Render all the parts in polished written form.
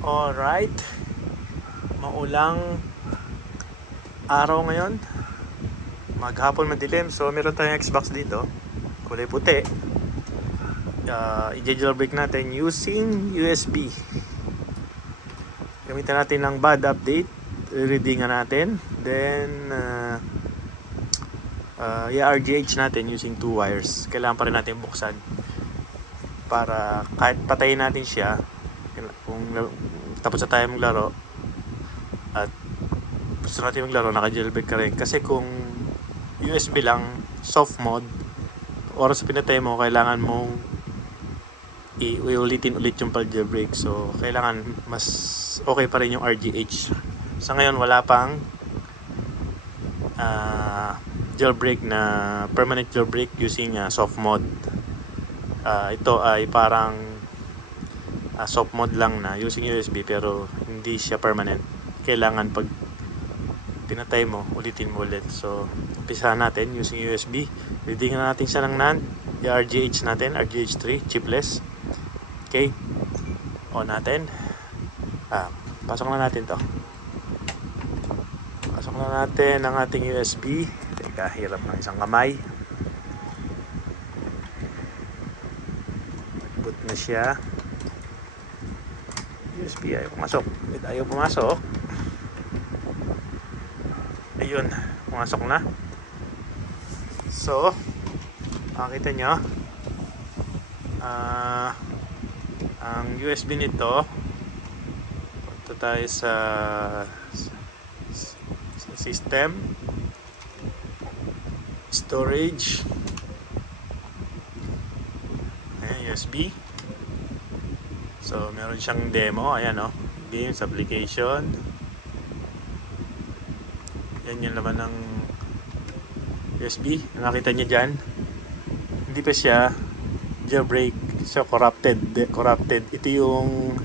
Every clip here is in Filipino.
Alright, maulang araw ngayon. Maghapon madilim. So meron tayong Xbox dito, kulay puti. I-jailbreak natin using USB. Gamitin natin ng bad update. Readingan natin. Then i-RGH natin using 2 wires. Kailangan pa rin natin buksan para kahit patayin natin siya, kung tapos na tayo maglaro at gusto natin maglaro, naka-jailbreak ka rin. Kasi kung USB lang, soft mode, oras na pinatay mo, kailangan mong iulitin ulit yung pag-jailbreak. So kailangan mas okay pa rin yung RGH. Sa ngayon wala pang jailbreak na permanent jailbreak using soft mode. Ito ay parang soft mode lang na using USB, pero hindi siya permanent. Kailangan pag pinatay mo, ulitin mo ulit. So umpisahan natin using USB. Readingan natin siya ng NAND. I-RGH natin, RGH3 chipless. Okay, on natin. Pasok na natin to. Pasok na natin ang ating USB. Teka, hirap ng isang kamay. Boot na siya. USB ayaw pumasok. Ayaw pumasok. Ayun, pumasok na. So makita nyo, ang USB nito, punta tayo sa system, storage, ayan, USB. So meron siyang demo, ayan o, games, application. Yan yung laman ng USB. Nakita niyo dyan, hindi pa siya jailbreak, siya corrupted. Ito yung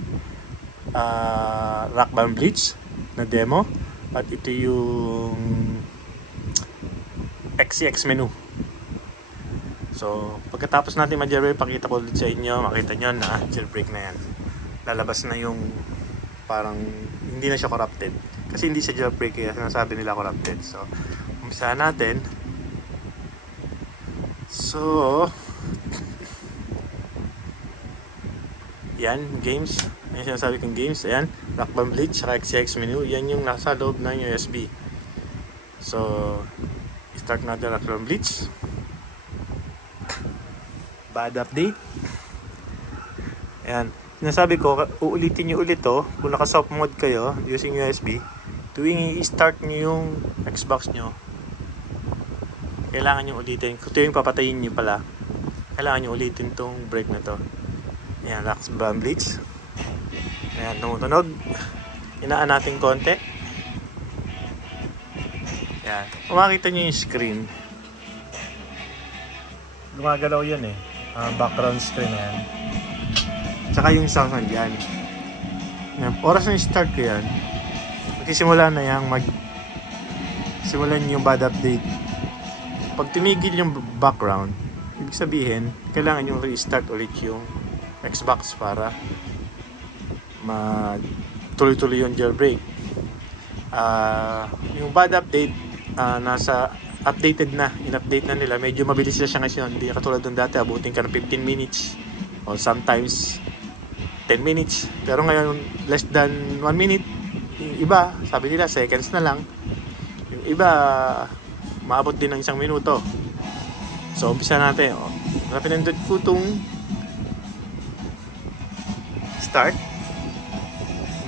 Rock Band Blitz na demo, at ito yung XCX menu. So pagkatapos natin ma-jailbreak, pakita ko ulit sa inyo, makita nyo na jailbreak na yan. Lalabas na yung parang hindi na siya corrupted, kasi hindi siya jailbreak, kaya sinasabi nila corrupted. So umpisahan natin. So yan, games. Ayan sinasabi kong games. Ayan, Rock Band Blitz, saka XCX menu. Yan yung nasa loob ng USB. So start natin Rock Band Blitz. Bad update. Ayan, sinasabi ko, uulitin nyo ulit to kung naka soft mode kayo using USB. Tuwing i-start nyo yung Xbox nyo, kailangan nyo ulitin. Kung tuwing papatayin nyo pala, kailangan nyo ulitin tong break na to. Ayan, Rock Band Blitz. Ayan, tumutunog. Inaan natin konti. Ayan, makikita nyo yung screen, gumagalaw yun eh. Background screen na yan. Tsaka yung sound nandyan. Oras na start ko yan, magsisimula na yung simulan yung bad update. Pag tumigil yung background, ibig sabihin kailangan yung restart ulit yung Xbox para tuloy-tuloy yung jailbreak. Yung bad update, nasa updated na, in-update na nila. Medyo mabilis na siya ngayon, hindi katulad ng dati, abutin ka ng 15 minutes or sometimes 10 minutes. Pero ngayon, less than 1 minute. Yung iba, sabi nila seconds na lang. Yung iba, maabot din ng 1 minuto. So umpisa natin. Pinindot ko itong start.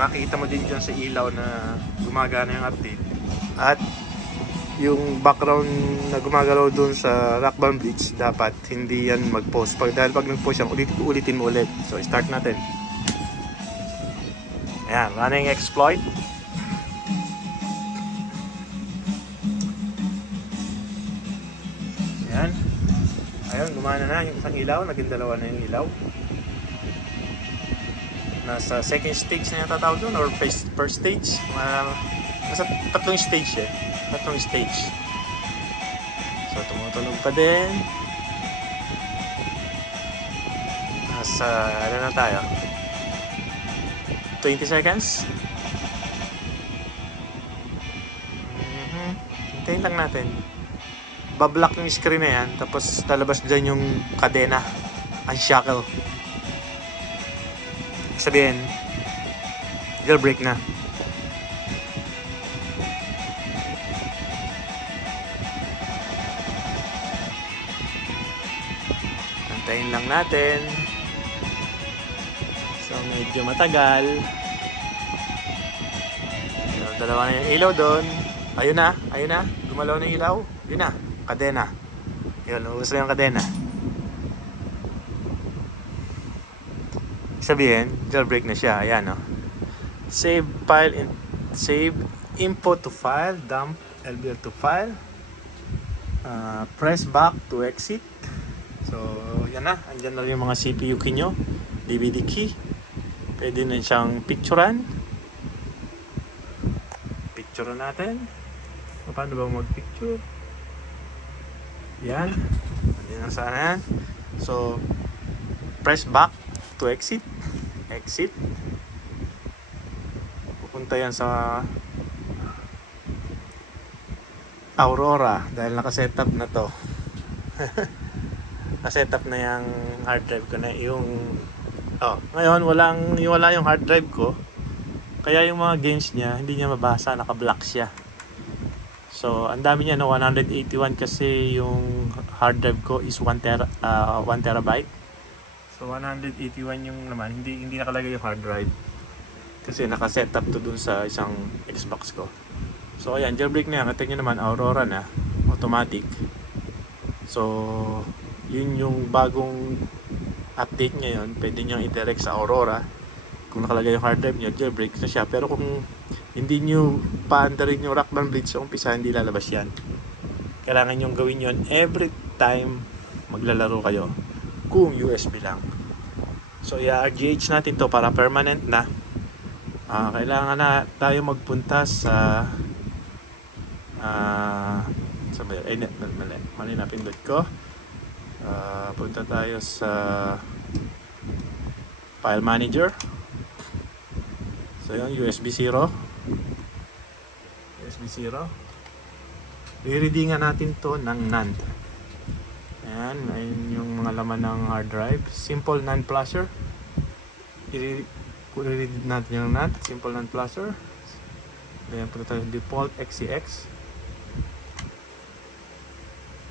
Makikita mo din dyan sa ilaw na gumagana yung update. At yung background na gumagalaw dun sa Rock Band Blitz, dapat hindi yan mag-pause. Dahil pag nag-pause yan, ulitin mo ulit. So start natin. Ayan, running exploit. Ayan. Ayun, gumana na yung isang ilaw. Naging dalawa na yung ilaw. Nasa second stage na natatawag doon, or first stage. Nasa tatlong stage eh. Tatlong stage. So tumutunog pa din. Nasa ano na tayo? 20 seconds. Hintayin lang natin. Bablock yung screen na yan, tapos lalabas dyan yung kadena, unshackle. Sabihin, jailbreak na. Antayin lang natin. So medyo matagal. So, dalawa na yung ilaw doon. Ayun na. Gumalaw na yung ilaw. Yun na, kadena. Yun, ubos na yung kadena. Sabihin, jailbreak na siya. Ayan, no. Save info to file, dump LBL to file. Press back to exit. So, yan na. Andyan na yung mga CPU key nyo. DVD key. Pwede na siyang picturean. Picturean natin. Paano ba mag-picture? Yan. Andyan na sana yan. So, press back to exit. Exit. Pupunta yan sa Aurora dahil naka-setup na to. Naka-setup na yung hard drive ko na ngayon wala yung hard drive ko. Kaya yung mga games niya hindi niya mabasa, naka-block siya. So, ang dami niya, 181 kasi yung hard drive ko is 1 terabyte. So, 181 yung naman, hindi nakalagay yung hard drive. Kasi naka-setup to dun sa isang Xbox ko. So, ayan, jailbreak na yan. Tingnan nyo naman, Aurora na, automatic. So, yun yung bagong update ngayon. Pwede nyo i-direct sa Aurora. Kung nakalagay yung hard drive nyo, jailbreak na siya. Pero kung hindi nyo paandarin yung Rockman Bridge sa umpisa, hindi lalabas yan. Kailangan nyo gawin yon every time maglalaro kayo. Kung USB lang. So, i-RGH natin to para permanent na. Kailangan na tayo magpunta sa mali na pindot ko. Punta tayo sa File Manager. So, yun, USB 0. USB 0. I-readingan natin to ng NAND. Ayan, ayun yung mga laman ng hard drive. Simple NAND flasher. I-read natin yung NAND. Simple NAND flasher. Ayan, punta tayo sa default XCX.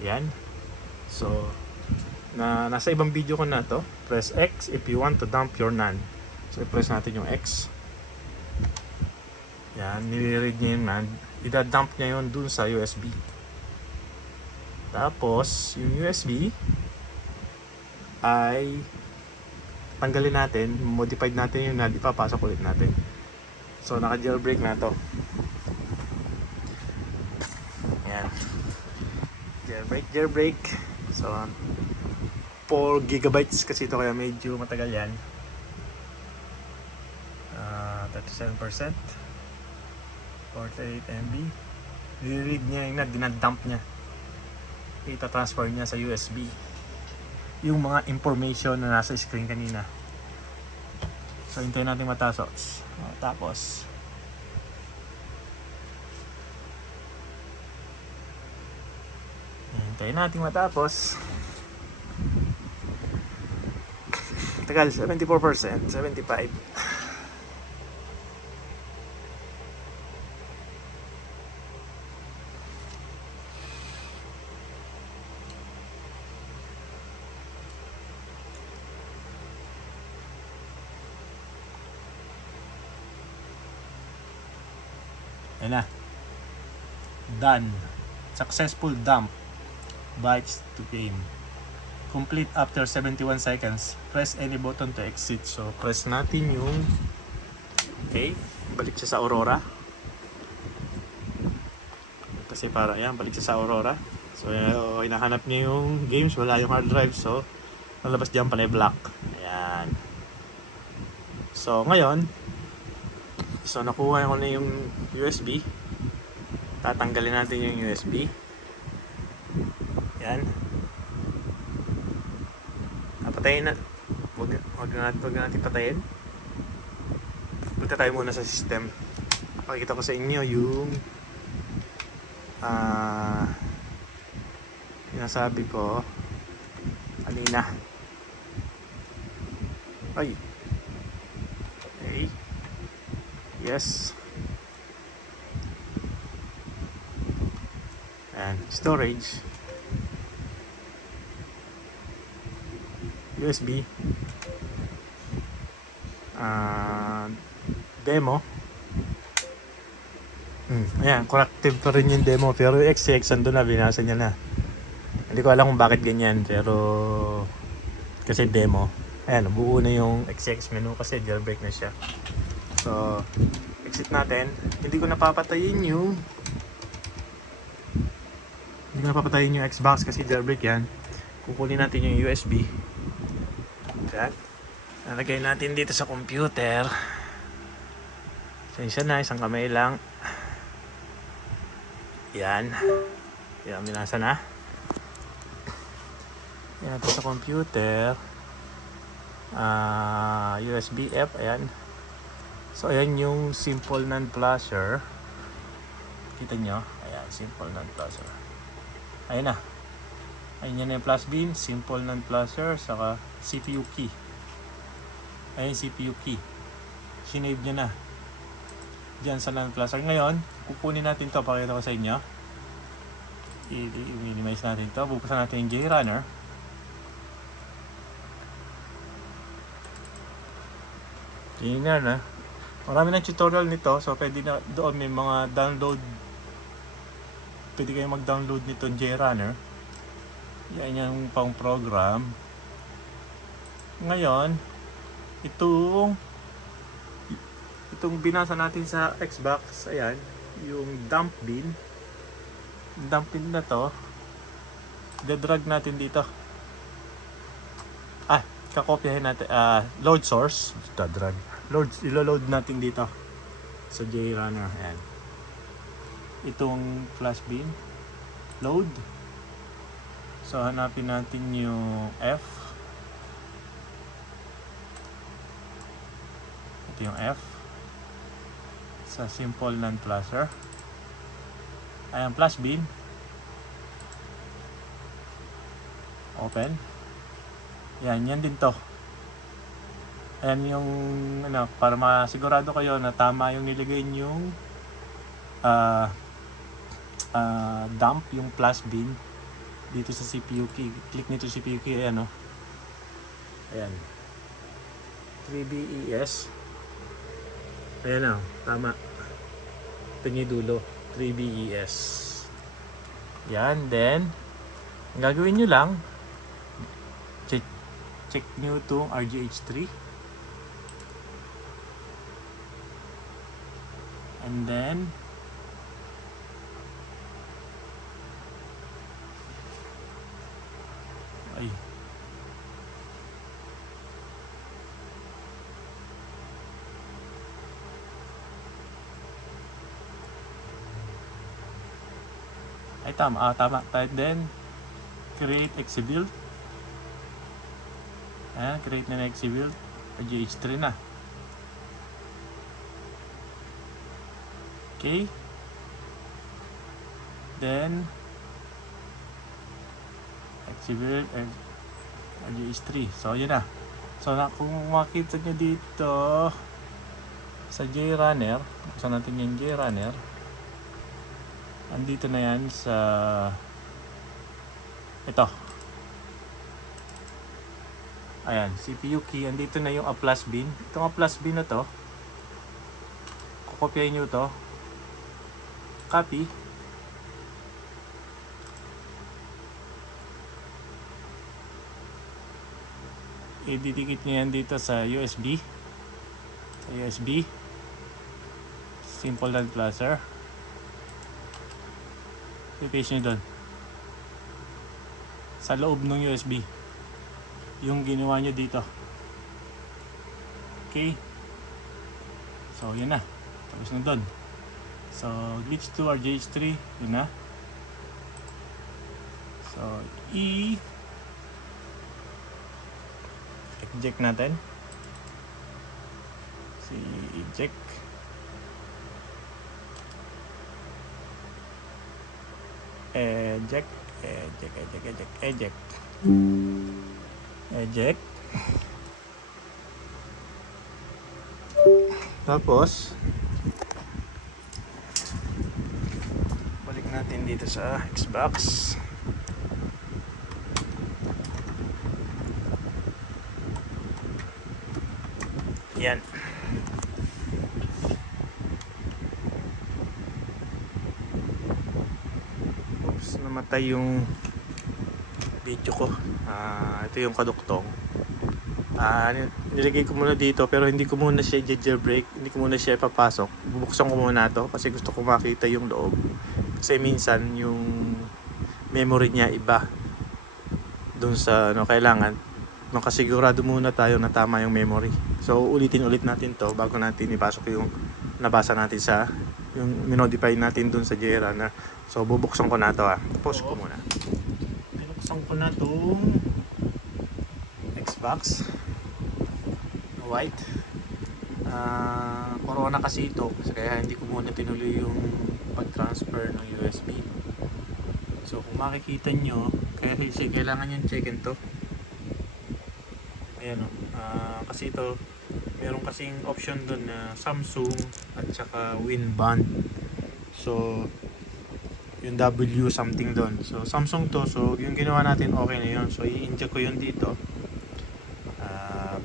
Ayan. So, nasa ibang video ko na to. Press X if you want to dump your NAND. So, i-press natin yung X. Yan, nire-read niya yung NAND. Ida-dump niya yun dun sa USB. Tapos, yung USB ay tanggalin natin, modified natin yung NAND, ipapasok ulit natin. So, naka-jailbreak na to. Yan. Jailbreak. So, 4 gigabytes kasi ito kaya medyo matagal yan. 37%. 48 MB. I-read niya yung NAND, dinadump niya. Ita-transfer niya sa USB yung mga information na nasa screen kanina. So, hintayin natin matasok. Tapos hintayin natin matapos. Tagal, 74%, 75%. Ayan na. Done. Successful dump. Bytes to game. Complete after 71 seconds. Press any button to exit. So, press natin yung balik siya sa Aurora. Kasi balik siya sa Aurora. So, hinahanap niya yung games. Wala yung hard drive. So, nalabas dyan pala yung block. Ayan. So, ngayon, nakuha ko na yung USB. Tatanggalin natin yung USB. Yan. Patayin na. Huwag natin patayin. punta tayo muna sa system. Pakikita ko sa inyo yung sinasabi ko kanina. Ay. Okay. Yes. And storage. USB. Demo. Ayan, corrective pa rin yung demo. Pero yung XX, andun na, binasa niya na. Hindi ko alam kung bakit ganyan. Pero, kasi demo. Ayan, buo na yung XX menu kasi jailbreak na siya. So, exit natin. Hindi ko napapatayin yung Xbox kasi jailbreak yan. Kukunin natin yung USB. Ayan. Nalagay natin dito sa computer. Sensya na, isang kamay lang. Yan. Yan, minasa na. Yan, ito sa computer. USB F, ayan. So, ayan yung simple non-flasher. Kita nyo? Ayan, simple non-flasher. Ayan na. Ayan yan yung flash beam, simple non-flasher, saka CPU key. Ayan yung CPU key. Sinave niya na. Diyan sa non-flasher. Ngayon, kukunin natin to. Pakita ko sa inyo. I-minimize natin to. Bubuksan natin yung JRunner. JRunner na. Marami ng tutorial nito. So, pwede na doon may mga download. Pwede kayo mag-download nito JRunner. Yan yung pang program. Ngayon, itong binasa natin sa Xbox, ayan, yung dump bin na to, dadrag natin dito. Kakopyahin natin, load source, ilo-load natin dito sa JRunner, ayan. Itong flash bin, load. So, hanapin natin yung F. Ito yung F. Sa simple non-flasher. Ayan, flash bin. Open. Yan din to. Ayan yung, para masigurado kayo na tama yung nilagay yung dump, yung flash bin dito sa CPU key. Click nito CPU key, ayan o. Ayan. 3BES. Ayan o, tama. Ito yung dulo. 3BES. Yan, then, ang gagawin nyo lang, check nyo itong RGH3. And then, tama. Then, create exebuild. Ayan, create na exebuild. RGH3 na. Okay. Then, exebuild RGH3. So, yun na. So, kung makita nyo dito sa JRunner, buksan natin yung JRunner. Andito na yan sa ito. Ayan, CPU key. Andito na yung A+ bin. Itong A+ bin na to, kukopyahin nyo to. Copy. Ididikit nyo yan dito sa USB. Simple non-flasher. I-paste nyo doon sa loob ng USB yung ginawa nyo dito. Okay, so yun na, tapos na doon. So glitch to RGH3, yun na. So eject natin. Si eject. Eject. Tapos balik natin dito sa Xbox. Yan. Oops, namatay yung video ko. Ito yung kaduktong. Nilagay ko muna dito pero hindi ko muna siya jailbreak, hindi ko muna siya ipapasok. Bubuksan ko muna to kasi gusto ko makita yung loob. Kasi minsan yung memory niya iba dun sa kailangan. Makasigurado muna tayo na tama yung memory. So ulitin ulit natin to bago natin ipasok yung nabasa natin sa yung minodify natin dun sa Jera na. So bubuksan ko na to Pause ko muna. Binuksan ko na tong Xbox white. Corona kasi ito kaya hindi ko muna tinuloy yung pag-transfer ng USB. So kung makikita nyo, kailangan yung check-in to. Ayan kasi ito meron kasing option doon na Samsung at saka WinBand. So yung W something doon. So Samsung to, so yung ginawa natin okay na yun. So i-inject ko yun dito.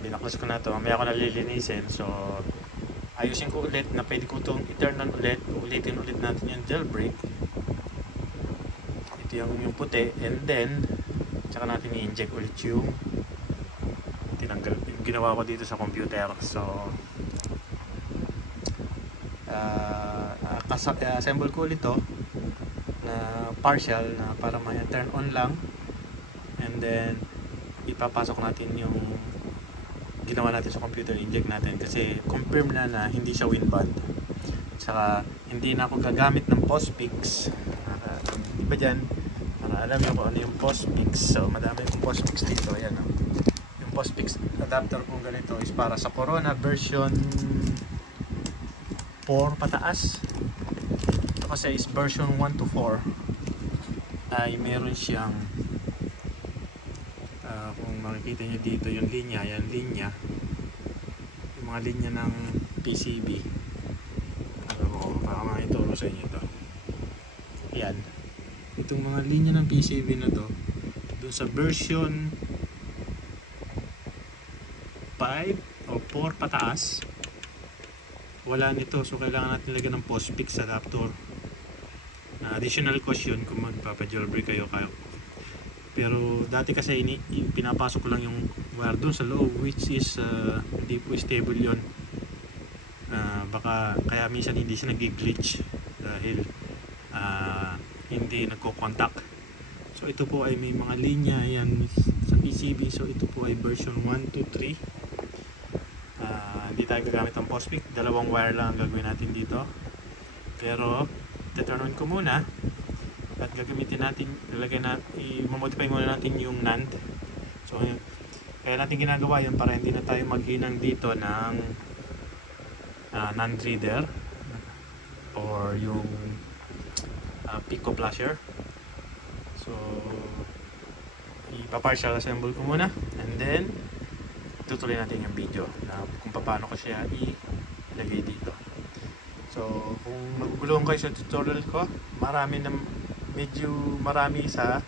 Binaklas ko na to, mamaya ko nalilinisin. So ayusin ko ulit na pwede ko itong i-turn on ulit. Ulitin ulit natin yung jailbreak. Ito yung puti, and then tsaka natin i-inject ulit yung tinanggal yung ginawa ko dito sa computer. So assemble ko ulit to na partial na para ma-turn on lang, and then ipapasok natin yung ginawa natin sa computer, inject natin kasi confirm na hindi siya WinBand. Saka hindi na ako gagamit ng Postfix. Iba dyan para alam nyo kung ano yung Postfix. So madami yung Postfix dito. Ayan, yung Postfix adapter kung ganito is para sa Corona version 4 pataas. Ito kasi is version 1 to 4 ay meron siyang kung makikita nyo dito yung linya, yung mga linya ng PCB. Baka makituro sa inyo to. Yan, itong mga linya ng PCB na to dun sa version 5 o 4 pataas wala nito. So kailangan natin lagyan ng Postfix adapter. Additional cost yun kung magpapa-jailbreak kayo. Pero dati kasi pinapasok ko lang yung wire doon sa loob, which is hindi po stable yun. Baka kaya minsan hindi siya nag-glitch dahil hindi nagko-contact. So ito po ay may mga linya yan sa PCB. So ito po ay version 1 to 3. Hindi tayo gagamit ng Postfix, dalawang wire lang ang gagawin natin dito. Pero i-turn on ko muna at gagamitin natin, i-modify muna natin yung NAND. So kaya natin ginagawa yun para hindi na tayo maghinang dito ng NAND reader or yung Pico Flasher. So ipa-partial assemble ko muna, and then tutuloy natin yung video na kung paano ko siya ilagay dito. So kung maguguluhan kayo sa tutorial ko, medyo marami sa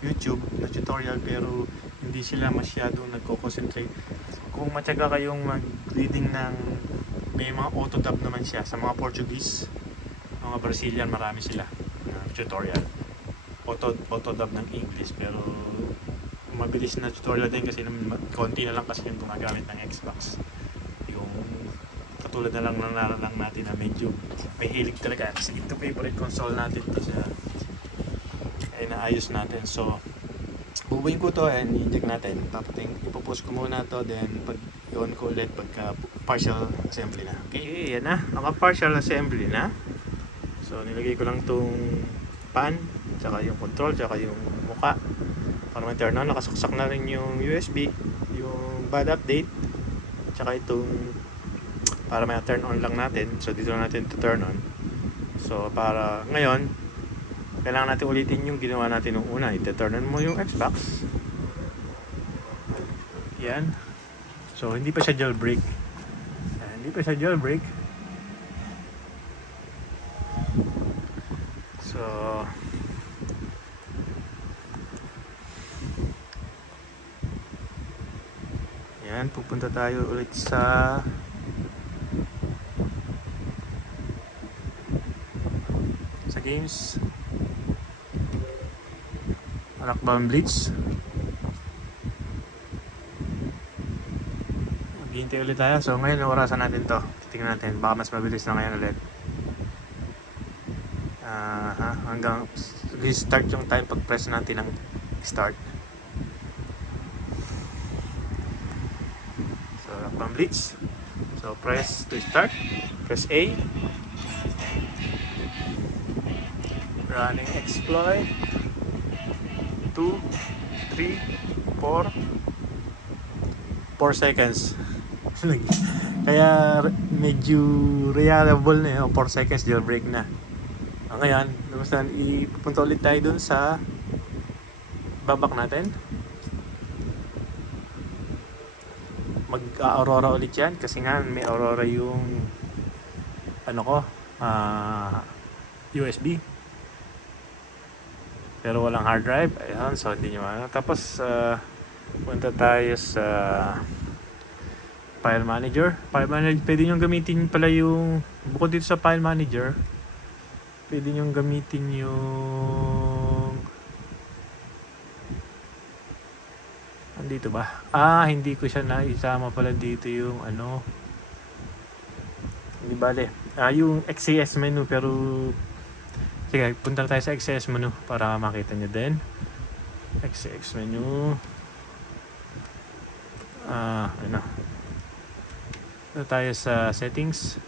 YouTube na tutorial pero hindi sila masyadong nagko-concentrate. Kung matyaga kayong mag-reading may mga auto-dub naman siya sa mga Portuguese, mga Brazilian, marami sila tutorial auto-dub ng English. Pero mabilis na tutorial din kasi konti na lang kasi yung gumagamit ng Xbox. Yung katulad na lang natin na medyo may hilig talaga kasi ito favorite console natin to siya ay naayos natin. So bubuin ko to and i-inject natin, ipopost ko muna to, then pag i-on ko ulit pagka partial assembly na. Okay, yan na, naka partial assembly na. So nilagay ko lang tong pan, tsaka yung control, tsaka yung muka para ma-turn on. Nakasaksak na rin yung USB, yung bad update, tsaka itong para may turn on lang natin. So dito natin to turn on. So para ngayon, kailangan natin ulitin yung ginawa natin nung una. I-turn on mo yung Xbox. Yan. So hindi pa siya jailbreak. Hindi pa siya jailbreak. So yan, pupunta tayo ulit sa games. Rockbound Blitz. Maghihintay ulit tayo. So ngayon, orasan natin to. Titingnan natin. Baka mas mabilis na ngayon ulit. Hanggang restart yung time pag press natin ng start. So Rockbound Blitz. So press to start. Press A. Running exploit. 2, 3, 4 seconds. Kaya medyo reliable na yun. 4 seconds jailbreak na. Ngayon, lumasan, ipupunta ulit tayo dun sa babak natin. Mag-aurora ulit yan kasi nga may aurora yung USB. Pero walang hard drive. Ayan, so hindi nyo Tapos, punta tayo sa File Manager. File Manager, pwede nyo gamitin pala yung, bukod dito sa File Manager, pwede nyo gamitin yung, andito ba? Hindi ko siya naisama pala dito yung hindi bale. Yung XCS menu, pero sige, punta tayo sa XCS menu para makita nyo din. XCS menu. Punta tayo sa settings.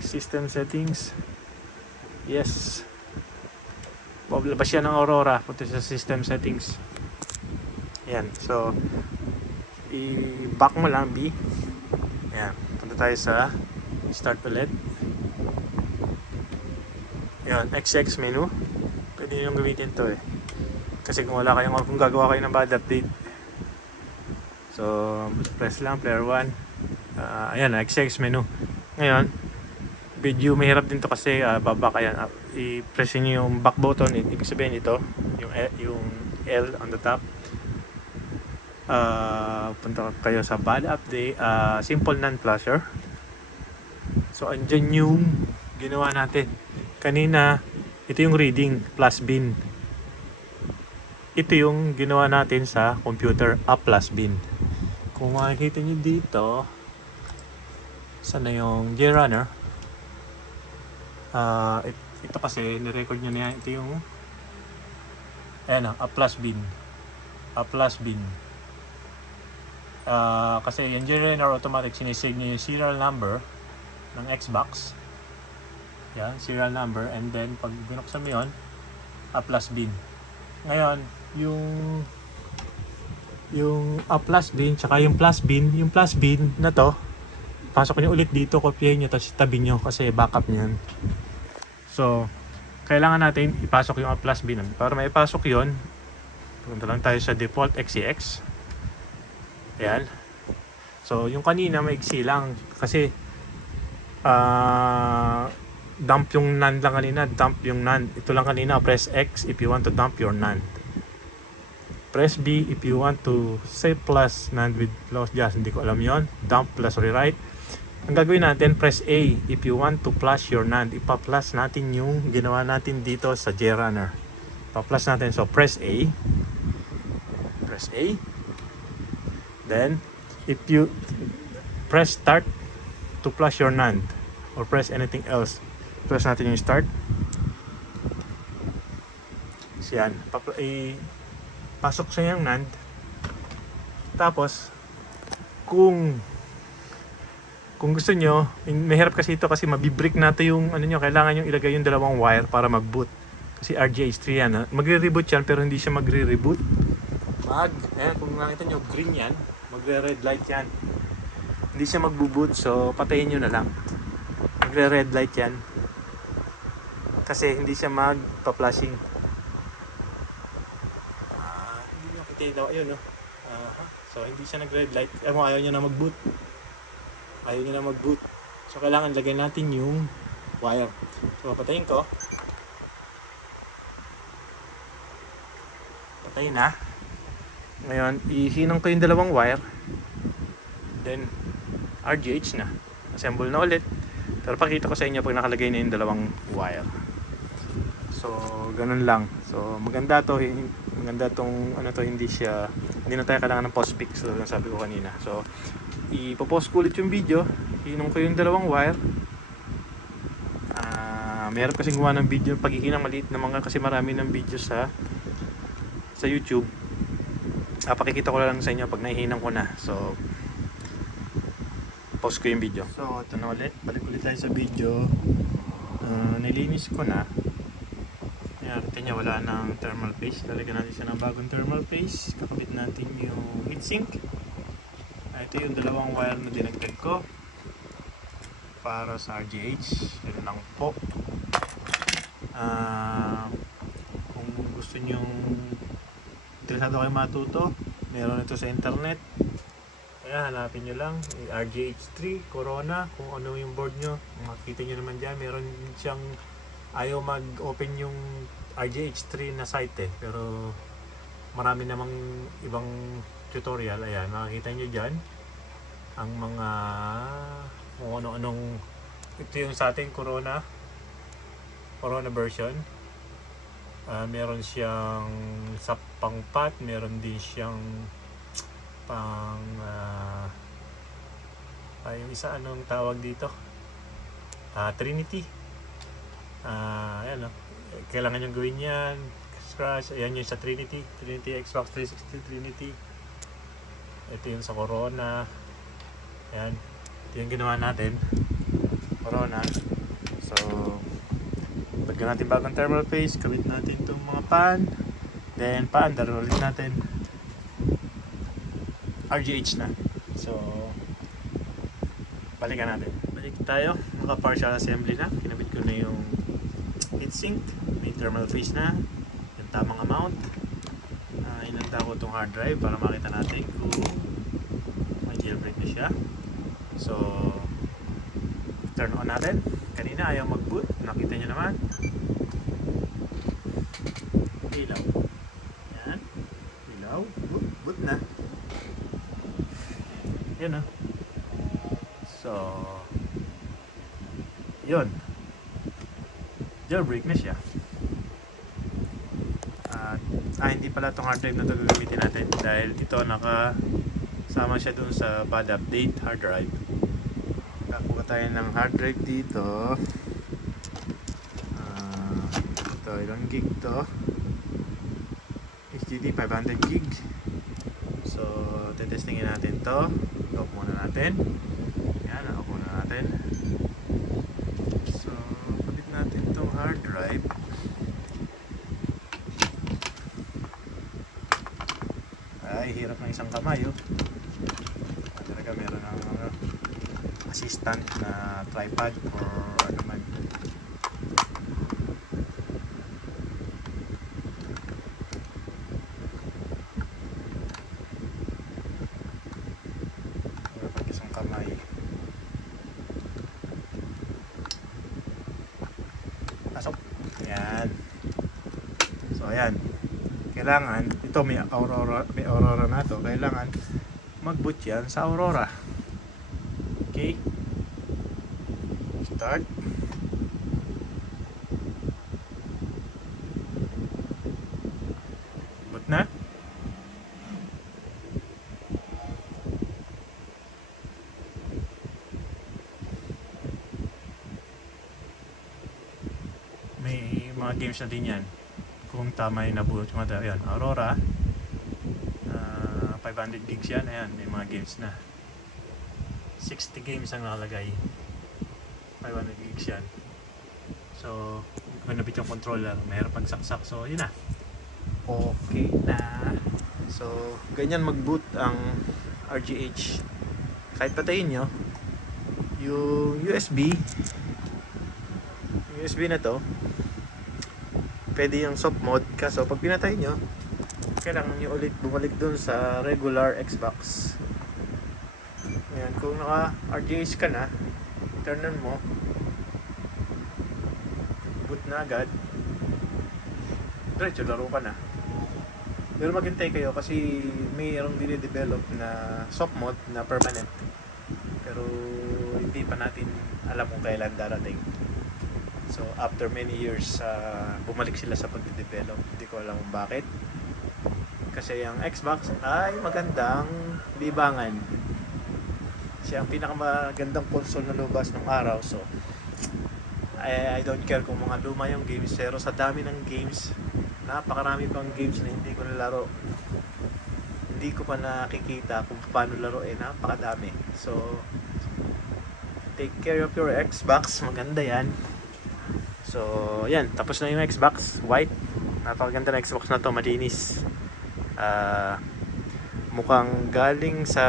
System settings. Yes. Labas yan ng Aurora. Punta sa system settings. Yan. So, i-back mo lang B. Yan. Punta tayo sa start ulit. Yan, XX menu. Pwede nyo gamitin to kasi kung gagawa kayo ng bad update. So, press lang, player 1. Ayan, XX menu. Ngayon, medyo mahirap din to kasi babak. Ayan, i-press nyo yung back button. Ibig sabihin ito, yung L on the top. Punta kayo sa bad update, simple non-flasher. So, andyan yung ginawa natin. Kanina, ito yung reading plus bin. Ito yung ginawa natin sa computer, a plus bin. Kung makikita nyo dito, sana yung JRunner. Ito kasi, nirecord nyo na yan. Ito yung, a plus bin. A plus bin. Kasi yung JRunner automatic, sinisave nyo yung serial number ng Xbox. Yan, serial number, and then pag binuksan mo yun, a plus bin. Ngayon, yung a plus bin tsaka yung plus bin na to, pasok nyo ulit dito, kopyahin nyo, tapos tabi nyo kasi backup nyo. So, kailangan natin ipasok yung a plus bin. Para maipasok yun, punta lang tayo sa default XCX. Ayan. So, yung kanina maiksi lang kasi dump yung NAND lang kanina, dump yung NAND. Ito lang kanina, press X if you want to dump your NAND. Press B if you want to save plus NAND with lost just. Hindi ko alam yon. Dump plus rewrite. Ang gagawin natin, press A if you want to flash your NAND. Ipa-flash natin yung ginawa natin dito sa JRunner. Pa-flash natin. So, press A. Press A. Then, if you press start to flash your NAND or press anything else, press natin yung start. So yan, pasok sa yung NAND. Tapos kung gusto nyo, mahirap kasi ito kasi mabibreak natin yung kailangan yung ilagay yung dalawang wire para mag-boot. Kasi RGH3 yan. Magre-reboot yan pero hindi siya magre-reboot. Ayan, kung nakita nyo green yan, magre-red light yan. Hindi siya magbo-boot, so patayin nyo na lang. Magre-red light yan. Kasi hindi siya magpa-flashing. Hindi nyo patayin daw. Ayun, no? So, hindi siya nag-red light. Ayaw nyo na mag-boot. Ayaw nyo na mag-boot. So, kailangan lagay natin yung wire. So, patayin ko. Patayin na. Ngayon, ihinang ko yung dalawang wire. Then, RGH na. Assemble na ulit. Pero pakita ko sa inyo pag nakalagay na yung dalawang wire. So, ganun lang. So, maganda to. Maganda tong ano to, hindi na tayo kailangan ng post pick. So, sabi ko kanina. So, ipopost ko ulit yung video. Hinong ko yung dalawang wire. Meron kasing gumawa ng video paghihinang maliit na mga, kasi marami ng video sa YouTube. Pakikita ko lang sa inyo pag nahihinang ko na. So, post ko yung video. So, ito na ulit. Balik ulit tayo sa video. Nilinis ko na. Ayan, tingnan nyo, wala ng thermal paste. Lalagyan natin siya ng bagong thermal paste. Kakabit natin yung heatsink. Ito yung dalawang wire na dinagdag ko para sa RGH. Yun lang po. Kung gusto nyo interesado kayo matuto, meron ito sa internet. Kaya hanapin nyo lang RGH3 Corona, kung ano yung board nyo. Makikita nyo naman dyan, meron siyang ayaw mag-open yung RGH3 na site pero marami namang ibang tutorial. Ayan, makikita nyo dyan ang mga kung ano-anong. Ito yung sa ating Corona version. Meron siyang sa pang-pot, meron din siyang pang yung isa, anong tawag dito, Trinity. Ayan, kailangan nyo gawin yan, scratch. Ayan yung sa Trinity Xbox 360 Trinity. Ito yung sa Corona. Ayan, ito yung ginawa natin, Corona. So, lagyan natin bagong thermal paste, kabit natin itong mga pan, then paandar ulit natin. RGH na. So, balikan natin. Balik tayo. Naka-partial assembly na. Kinabit ko na yung heatsink. May thermal paste na. Yung tamang amount. Inanda ko itong hard drive para makita natin kung may jailbreak na siya. So, turn on natin. Kanina ayaw mag-boot. Nakita nyo naman. Ilaw. Yan. Ilaw. Boot na. Yan o. So, yun. Jailbreak na siya. Hindi pala itong hard drive na ito gagamitin natin dahil ito nakasama siya dun sa bad update hard drive. Kakuha tayo ng hard drive dito. Ito, ilang gig to? HDD 500 gig. So, tetestingin natin to. Off muna natin. Yan, off muna natin. So, kapit natin itong hard drive. Ay, hirap ng isang kamay, oh. Talaga meron ng assistant na tripod or ano man. Kamay. Pasok. Ayan. So, ayan. Kailangan, ito may Aurora na to. Kailangan mag-boot yan sa Aurora. Okay. Start. Boot na. May mga games na din yan kung tama yung nabuot yung mga. Ayan, Aurora 500 gigs yan. Ayan, may mga games na 60 games ang nakalagay. 500 gigs yan. So, kung nabit yung controller, mahirap pagsaksak. So, yun na. Okay na. So, ganyan mag-boot ang RGH. Kahit patayin nyo, yung USB na to, pwede yung soft mode. Kaso pag pinatay nyo, kailangan nyo ulit bumalik dun sa regular Xbox. Ayan, kung naka RGH ka na, turn on mo, boot na agad, diretso laro ka na. Pero maghintay kayo kasi mayroong dinidevelop na soft mode na permanent, pero hindi pa natin alam kung kailan darating. So after many years, bumalik sila sa pagde-develop. Hindi ko alam kung bakit. Kasi ang Xbox ay magandang libangan. Siya ang pinakamagandang console na lumabas ng araw. So I don't care kung mga luma yung games, pero sa dami ng games, napakarami pang games na hindi ko nalaro. Hindi ko pa nakikita kung paano laro, napakadami. So take care of your Xbox, maganda yan. So yan, tapos na yung Xbox white. Napakaganda na Xbox na to, malinis. Mukhang galing sa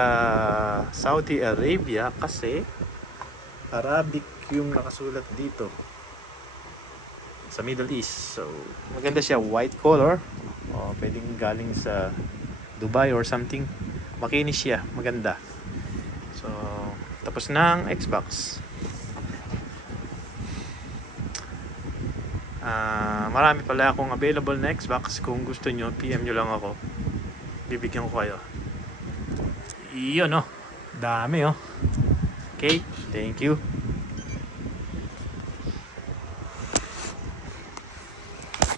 Saudi Arabia kasi Arabic yung nakasulat dito sa Middle East. So maganda siya, white color. Pwedeng galing sa Dubai or something. Makinis siya, maganda. So tapos na ang Xbox. Marami pala akong available na Xbox. Kung gusto nyo, PM nyo lang ako, bibigyan ko kayo. Iyon, dami. Okay, thank you.